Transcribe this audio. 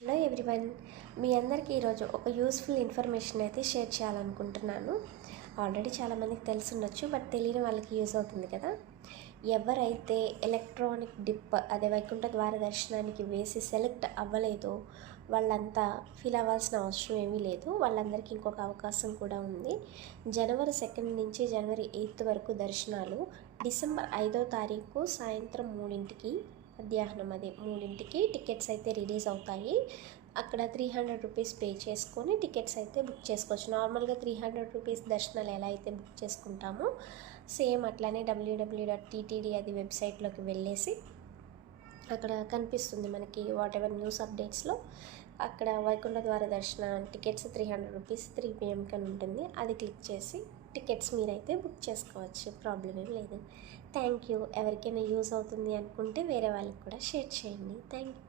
Hello everyone, మీ అందరికీ ఈరోజు ఒక యూస్ఫుల్ ఇన్ఫర్మేషన్ అయితే షేర్ చేయాలనుకుంటున్నాను. ఆల్రెడీ చాలామందికి తెలుసుండొచ్చు, బట్ తెలియని వాళ్ళకి యూజ్ అవుతుంది కదా. ఎవరైతే ఎలక్ట్రానిక్ డిప్ అదే వైకుంఠ ద్వార దర్శనానికి వేసి సెలెక్ట్ అవ్వలేదో వాళ్ళంతా ఫీల్ అవ్వాల్సిన అవసరం ఏమీ లేదు. వాళ్ళందరికీ ఇంకొక అవకాశం కూడా ఉంది. జనవరి 2 నుంచి జనవరి 8 వరకు దర్శనాలు. డిసెంబర్ 5వ తారీఖు సాయంత్రం 3కి మధ్యాహ్నం 3కి టికెట్స్ అయితే రిలీజ్ అవుతాయి. అక్కడ 300 రూపీస్ పే చేసుకొని టికెట్స్ అయితే బుక్ చేసుకోవచ్చు. నార్మల్గా 300 రూపీస్ దర్శనాలు ఎలా అయితే బుక్ చేసుకుంటామో సేమ్ అట్లానే www.ttd అది వెబ్సైట్లోకి వెళ్ళేసి అక్కడ కనిపిస్తుంది మనకి వాట్ ఎవర్ న్యూస్ అప్డేట్స్లో. అక్కడ వైకుంఠ ద్వార దర్శన టికెట్స్ 300 రూపీస్ 3 PM అని ఉంటుంది. అది క్లిక్ చేసి టికెట్స్ మీరైతే బుక్ చేసుకోవచ్చు. ప్రాబ్లం ఏం లేదు. Thank you. ఎవరికైనా యూజ్ అవుతుంది అనుకుంటే వేరే వాళ్ళకి కూడా షేర్ చేయండి. Thank you.